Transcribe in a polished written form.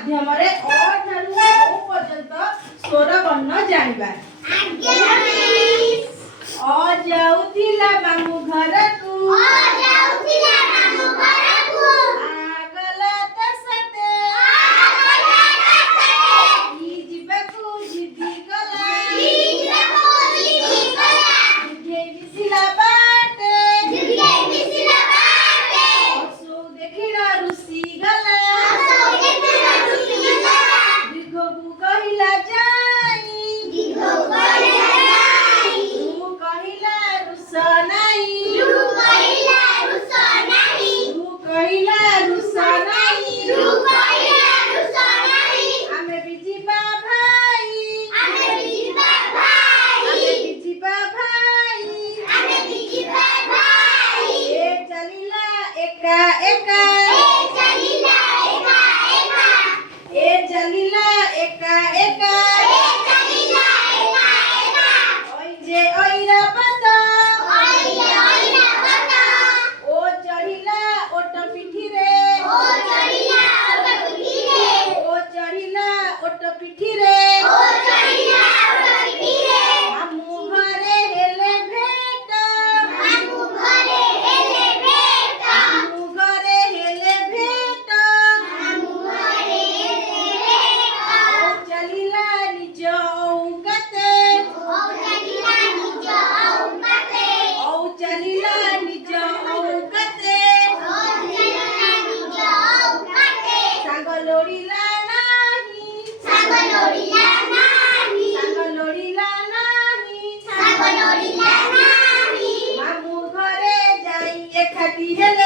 माध्यम रे अ ठारू ओ पर्यंत स्वर वर्ण जानिबा। आज्ञा मिस। अ जाउतिला मामु घर को। अ जाउतिला मामु घर को। आगला तसते। आगला तसते। ई जिबाकू जिद्दी गला। ई जिबाकू जिद्दी गला। जिद्दी बिसिला बाटे। जिद्दी बिसिला बाटे। असो देखिना रुसी गला। असो देखिना रुसी गला। दीर्घ कहिला जाई। दीर्घ कहिला जाई। तू कहिला रुसा नाही। तू कहिला रुसा नाही। तू कहिला रुसा नाही। तू कहिला रुसा नाही। आमे बिजिबा भाई। आमे बिजिबा भाई। आमे बिजिबा भाई। आमे बिजिबा भाई। ए चलिला एका एका। ए चलिला एका एका। ए चलिला एका एका। ए चलिला एका एका। ओइ जे ओइरा बंदा। ओइ जे ओइरा बंदा। ओ चढ़िला ओट पिठी रे। ओ चढ़िला ओट पिठी रे। ओ चढ़िला ओट पिठी रे। ओ चढ़िला ओट पिठी रे। मामू घरे हेले भेट। मामू घरे हेले भेट। मामू घरे हेले भेट। मामू घरे हेले भेट। ओ चलिला निज औकाते। ओ चलिला निज औकाते। ओ चलिला निज औकाते। ओ चलिला निज औकाते। सांग लोड़िला नाही। सांग लोड़िला नाही। सांग लोड़िला नाही। सांग लोड़िला नाही। मामू घरे जाई एखादी हेले